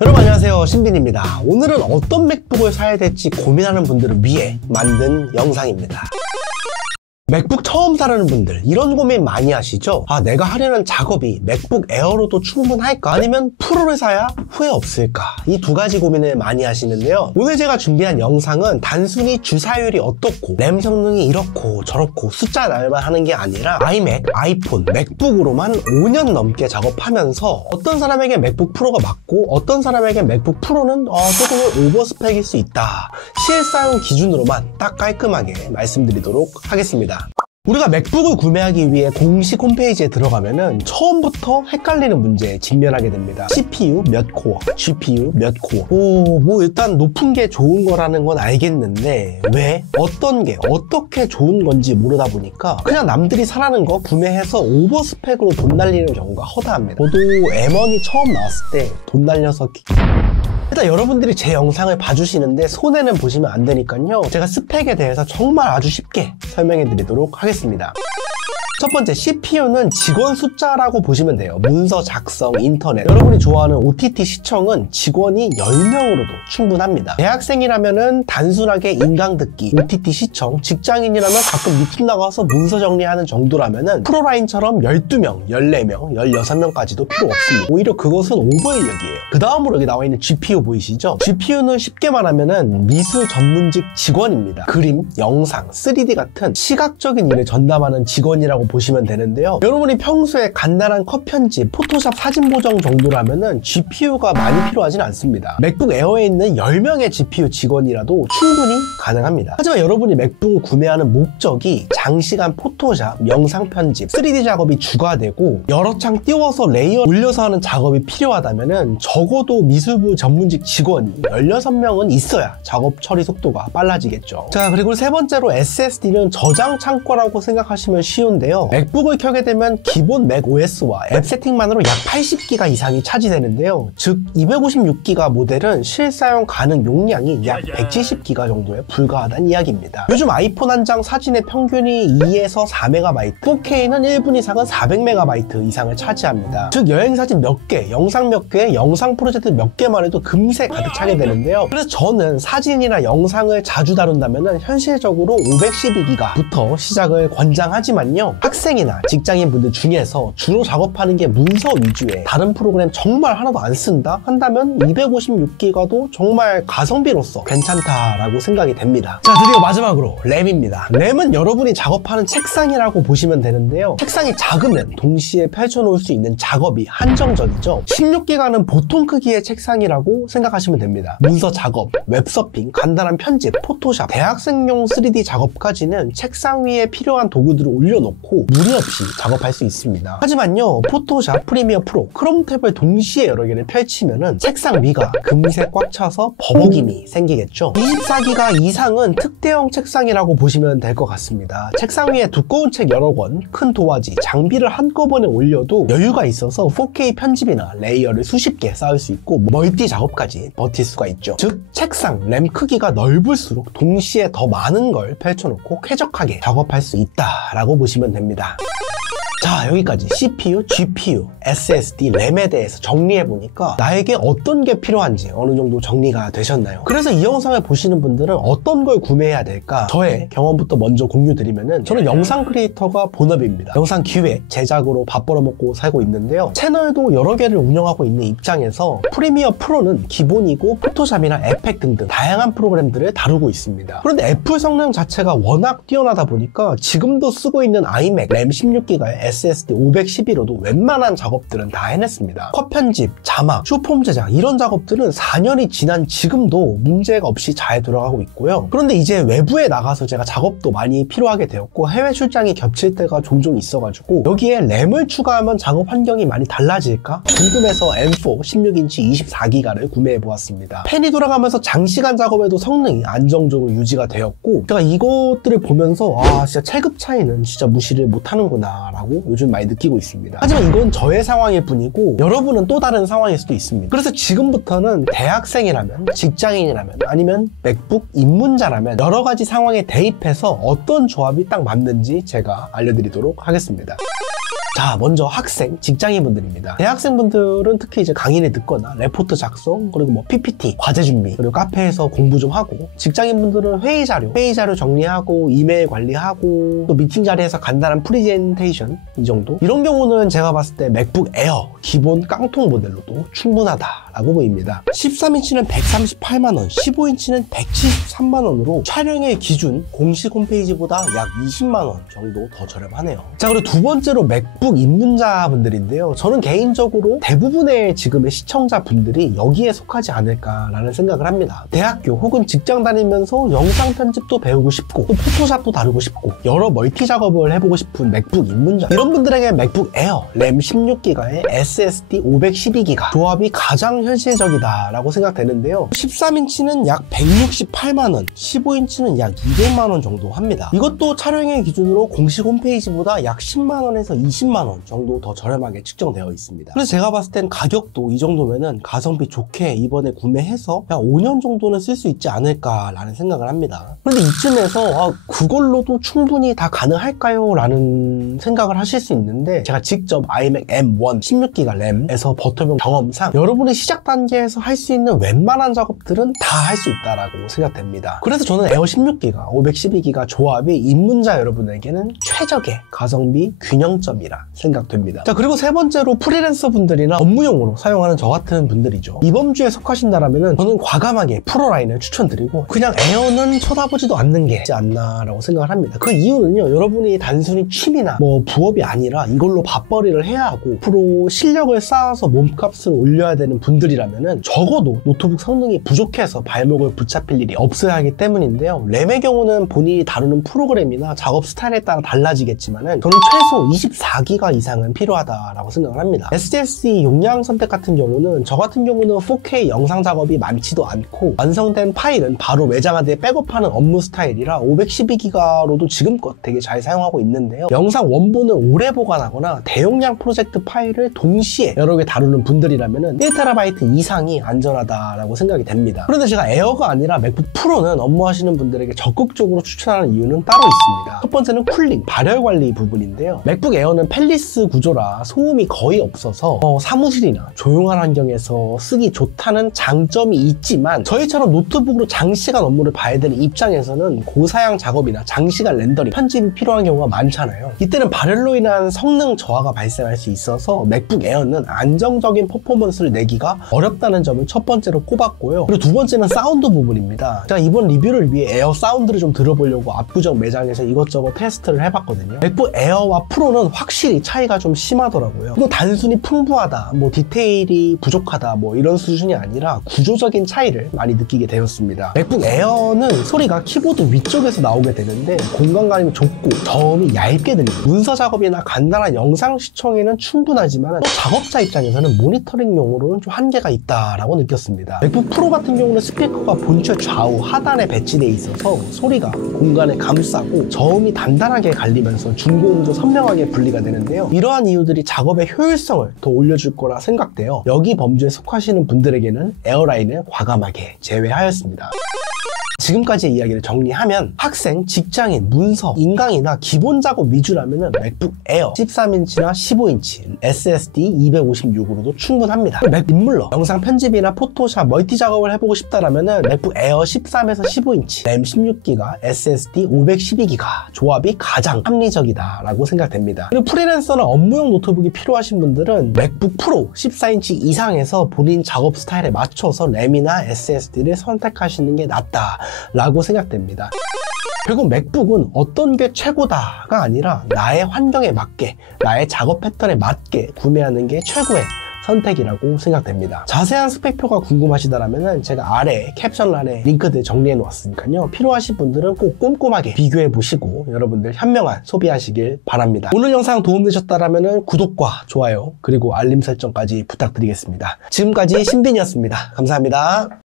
여러분 안녕하세요, 신빈입니다. 오늘은 어떤 맥북을 사야 될지 고민하는 분들을 위해 만든 영상입니다. 맥북 처음 사려는 분들 이런 고민 많이 하시죠? 내가 하려는 작업이 맥북 에어로도 충분할까? 아니면 프로를 사야 후회 없을까? 이 두 가지 고민을 많이 하시는데요. 오늘 제가 준비한 영상은 단순히 주사율이 어떻고 램 성능이 이렇고 저렇고 숫자 날만 하는 게 아니라 아이맥, 아이폰, 맥북으로만 5년 넘게 작업하면서 어떤 사람에게 맥북 프로가 맞고 어떤 사람에게 맥북 프로는 조금은 오버스펙일 수 있다, 실사용 기준으로만 딱 깔끔하게 말씀드리도록 하겠습니다. 우리가 맥북을 구매하기 위해 공식 홈페이지에 들어가면은 처음부터 헷갈리는 문제에 직면하게 됩니다. CPU 몇 코어, GPU 몇 코어. 뭐 일단 높은 게 좋은 거라는 건 알겠는데 왜? 어떤 게 어떻게 좋은 건지 모르다 보니까 그냥 남들이 사라는 거 구매해서 오버스펙으로 돈 날리는 경우가 허다합니다. 저도 M1이 처음 나왔을 때 돈 날려서 일단 여러분들이 제 영상을 봐주시는데 손해는 보시면 안 되니까요. 제가 스펙에 대해서 정말 아주 쉽게 설명해 드리도록 하겠습니다. 첫 번째, CPU는 직원 숫자라고 보시면 돼요. 문서 작성, 인터넷. 여러분이 좋아하는 OTT 시청은 직원이 10명으로도 충분합니다. 대학생이라면은 단순하게 인강 듣기, OTT 시청, 직장인이라면 가끔 미팅 나가서 문서 정리하는 정도라면은 프로라인처럼 12명, 14명, 16명까지도 필요 없습니다. 오히려 그것은 오버인력이에요. 그 다음으로 여기 나와 있는 GPU 보이시죠? GPU는 쉽게 말하면은 미술 전문직 직원입니다. 그림, 영상, 3D 같은 시각적인 일을 전담하는 직원이라고 보시면 되는데요. 여러분이 평소에 간단한 컷 편집, 포토샵 사진 보정 정도라면은 GPU가 많이 필요하진 않습니다. 맥북 에어에 있는 10명의 GPU 직원이라도 충분히 가능합니다. 하지만 여러분이 맥북을 구매하는 목적이 장시간 포토샵, 영상 편집, 3D 작업이 주가되고 여러 창 띄워서 레이어 올려서 하는 작업이 필요하다면은 적어도 미술부 전문직 직원이 16명은 있어야 작업 처리 속도가 빨라지겠죠. 자, 그리고 세 번째로 SSD는 저장 창고라고 생각하시면 쉬운데요. 맥북을 켜게 되면 기본 맥OS와 앱 세팅만으로 약 80기가 이상이 차지되는데요. 즉 256기가 모델은 실사용 가능 용량이 약 170기가 정도에 불과하다는 이야기입니다. 요즘 아이폰 한 장 사진의 평균이 2에서 4MB, 4K는 1분 이상은 400MB 이상을 차지합니다. 즉 여행사진 몇 개, 영상 몇 개, 영상 프로젝트 몇 개만 해도 금세 가득 차게 되는데요. 그래서 저는 사진이나 영상을 자주 다룬다면 현실적으로 512기가부터 시작을 권장하지만요. 학생이나 직장인 분들 중에서 주로 작업하는 게 문서 위주의 다른 프로그램 정말 하나도 안 쓴다 한다면 256기가도 정말 가성비로서 괜찮다라고 생각이 됩니다. 자, 드디어 마지막으로 램입니다. 램은 여러분이 작업하는 책상이라고 보시면 되는데요. 책상이 작으면 동시에 펼쳐놓을 수 있는 작업이 한정적이죠. 16기가는 보통 크기의 책상이라고 생각하시면 됩니다. 문서 작업, 웹서핑, 간단한 편집, 포토샵, 대학생용 3D 작업까지는 책상 위에 필요한 도구들을 올려놓고 무리 없이 작업할 수 있습니다. 하지만요, 포토샵, 프리미어 프로, 크롬 탭을 동시에 여러 개를 펼치면은 책상 위가 금세 꽉 차서 버벅임이 생기겠죠. 24기가 이상은 특대형 책상이라고 보시면 될 것 같습니다. 책상 위에 두꺼운 책 여러 권, 큰 도화지, 장비를 한꺼번에 올려도 여유가 있어서 4K 편집이나 레이어를 수십 개 쌓을 수 있고 멀티 작업까지 버틸 수가 있죠. 즉 책상, 램 크기가 넓을수록 동시에 더 많은 걸 펼쳐놓고 쾌적하게 작업할 수 있다라고 보시면 됩니다. 자, 여기까지 CPU, GPU, SSD, 램에 대해서 정리해보니까 나에게 어떤 게 필요한지 어느 정도 정리가 되셨나요? 그래서 이 영상을 보시는 분들은 어떤 걸 구매해야 될까? 저의 경험부터 먼저 공유드리면은 저는 영상 크리에이터가 본업입니다. 영상 기획, 제작으로 밥 벌어먹고 살고 있는데요. 채널도 여러 개를 운영하고 있는 입장에서 프리미어 프로는 기본이고 포토샵이나 에펙 등등 다양한 프로그램들을 다루고 있습니다. 그런데 애플 성능 자체가 워낙 뛰어나다 보니까 지금도 쓰고 있는 아이맥 램 16기가에 SSD 512로도 웬만한 작업들은 다 해냈습니다. 컷 편집, 자막, 쇼폼 제작 이런 작업들은 4년이 지난 지금도 문제가 없이 잘 돌아가고 있고요. 그런데 이제 외부에 나가서 제가 작업도 많이 필요하게 되었고 해외 출장이 겹칠 때가 종종 있어가지고 여기에 램을 추가하면 작업 환경이 많이 달라질까? 궁금해서 M4 16인치 24기가를 구매해보았습니다. 펜이 돌아가면서 장시간 작업에도 성능이 안정적으로 유지가 되었고 제가 이것들을 보면서 진짜 체급 차이는 진짜 무시를 못하는구나 라고 요즘 많이 느끼고 있습니다. 하지만 이건 저의 상황일 뿐이고 여러분은 또 다른 상황일 수도 있습니다. 그래서 지금부터는 대학생이라면, 직장인이라면, 아니면 맥북 입문자라면 여러 가지 상황에 대입해서 어떤 조합이 딱 맞는지 제가 알려드리도록 하겠습니다. 자, 먼저 학생, 직장인분들입니다. 대학생분들은 특히 이제 강의를 듣거나 레포트 작성, 그리고 뭐 PPT, 과제 준비, 그리고 카페에서 공부 좀 하고, 직장인분들은 회의 자료 정리하고, 이메일 관리하고, 또 미팅 자리에서 간단한 프레젠테이션 이 정도. 이런 경우는 제가 봤을 때 맥북 에어 기본 깡통 모델로도 충분하다라고 보입니다. 13인치는 138만원, 15인치는 173만원으로 촬영의 기준 공식 홈페이지보다 약 20만원 정도 더 저렴하네요. 자, 그리고 두 번째로 맥북 입문자분들인데요. 저는 개인적으로 대부분의 지금의 시청자분들이 여기에 속하지 않을까라는 생각을 합니다. 대학교 혹은 직장 다니면서 영상 편집도 배우고 싶고 또 포토샵도 다루고 싶고 여러 멀티 작업을 해보고 싶은 맥북 입문자, 이런 분들에게 맥북 에어 램 16기가에 SSD 512기가 조합이 가장 현실적이다라고 생각되는데요. 13인치는 약 168만원, 15인치는 약 200만원 정도 합니다. 이것도 촬영의 기준으로 공식 홈페이지보다 약 10만원에서 20만원 정도 더 저렴하게 측정되어 있습니다. 그래서 제가 봤을 땐 가격도 이 정도면은 가성비 좋게 이번에 구매해서 약 5년 정도는 쓸 수 있지 않을까라는 생각을 합니다. 그런데 이쯤에서 그걸로도 충분히 다 가능할까요? 라는 생각을 하실 수 있는데, 제가 직접 iMac M1 16기가 램에서 버텨본 경험상 여러분의 시작 단계에서 할 수 있는 웬만한 작업들은 다 할 수 있다라고 생각됩니다. 그래서 저는 에어 16기가, 512기가 조합이 입문자 여러분에게는 최적의 가성비 균형점이라 생각됩니다. 자, 그리고 세 번째로 프리랜서 분들이나 업무용으로 사용하는 저 같은 분들이죠. 이번 주에 속하신다라면은 저는 과감하게 프로 라인을 추천드리고 그냥 에어는 쳐다보지도 않는 게 있지 않나라고 생각을 합니다. 그 이유는요, 여러분이 단순히 취미나 뭐 부업이 아니라 이걸로 밥벌이를 해야 하고 앞으로 실력을 쌓아서 몸값을 올려야 되는 분들이라면은 적어도 노트북 성능이 부족해서 발목을 붙잡힐 일이 없어야 하기 때문인데요. 램의 경우는 본인이 다루는 프로그램이나 작업 스타일에 따라 달라지겠지만은 저는 최소 24기가 이상은 필요하다라고 생각을 합니다. SSD 용량 선택 같은 경우는 저 같은 경우는 4K 영상 작업이 많지도 않고 완성된 파일은 바로 외장하드에 백업하는 업무 스타일이라 512기가로도 지금껏 되게 잘 사용하고 있는데요. 영상 원본을 오래 보관하거나 대용량 프로젝트 파일을 동시에 여러 개 다루는 분들이라면 1TB 이상이 안전하다라고 생각이 됩니다. 그런데 제가 에어가 아니라 맥북 프로는 업무하시는 분들에게 적극적으로 추천하는 이유는 따로 있습니다. 첫 번째는 쿨링, 발열 관리 부분인데요. 맥북 에어는 펠리스 구조라 소음이 거의 없어서 사무실이나 조용한 환경에서 쓰기 좋다는 장점이 있지만, 저희처럼 노트북으로 장시간 업무를 봐야 되는 입장에서는 고사양 작업이나 장시간 렌더링, 편집이 필요한 경우가 많잖아요. 이때는 발열로 인한 성능 저하가 발생할 수 있어서 맥북 에어는 안정적인 퍼포먼스를 내기가 어렵다는 점을 첫 번째로 꼽았고요. 그리고 두 번째는 사운드 부분입니다. 제가 이번 리뷰를 위해 에어 사운드를 좀 들어보려고 압구정 매장에서 이것저것 테스트를 해봤거든요. 맥북 에어와 프로는 확실히 차이가 좀 심하더라고요. 이거 단순히 풍부하다, 뭐 디테일이 부족하다, 뭐 이런 수준이 아니라 구조적인 차이를 많이 느끼게 되었습니다. 맥북 에어는 소리가 키보드 위쪽에서 나오게 되는데 공간감이 좁고 저음이 얇게 들립니다. 문서 작업이나 간단한 영상 시청에는 충분하지만 또 작업자 입장에서는 모니터링용으로는 좀 한계가 있다라고 느꼈습니다. 맥북 프로 같은 경우는 스피커가 본체 좌우 하단에 배치되어 있어서 소리가 공간을 감싸고 저음이 단단하게 갈리면서 중고음도 선명하게 분리가 되는데요. 이러한 이유들이 작업의 효율성을 더 올려줄 거라 생각되어 여기 범주에 속하시는 분들에게는 에어라인을 과감하게 제외하였습니다. 지금까지의 이야기를 정리하면 학생, 직장인, 문서, 인강이나 기본 작업 위주라면 맥북 에어 13인치나 15인치 SSD 256으로도 충분합니다. 맥 인물러 영상 편집이나 포토샵, 멀티 작업을 해보고 싶다라면 맥북 에어 13에서 15인치 램 16기가 SSD 512기가 조합이 가장 합리적이다라고 생각됩니다. 그리고 프리랜서나 업무용 노트북이 필요하신 분들은 맥북 프로 14인치 이상에서 본인 작업 스타일에 맞춰서 램이나 SSD를 선택하시는 게 낫다 라고 생각됩니다. 결국 맥북은 어떤 게 최고다가 아니라 나의 환경에 맞게, 나의 작업 패턴에 맞게 구매하는 게 최고의 선택이라고 생각됩니다. 자세한 스펙표가 궁금하시다면 제가 아래 캡션란에 링크들 정리해 놓았으니까요. 필요하신 분들은 꼭 꼼꼼하게 비교해 보시고 여러분들 현명한 소비하시길 바랍니다. 오늘 영상 도움되셨다면 구독과 좋아요 그리고 알림 설정까지 부탁드리겠습니다. 지금까지 신빈이었습니다. 감사합니다.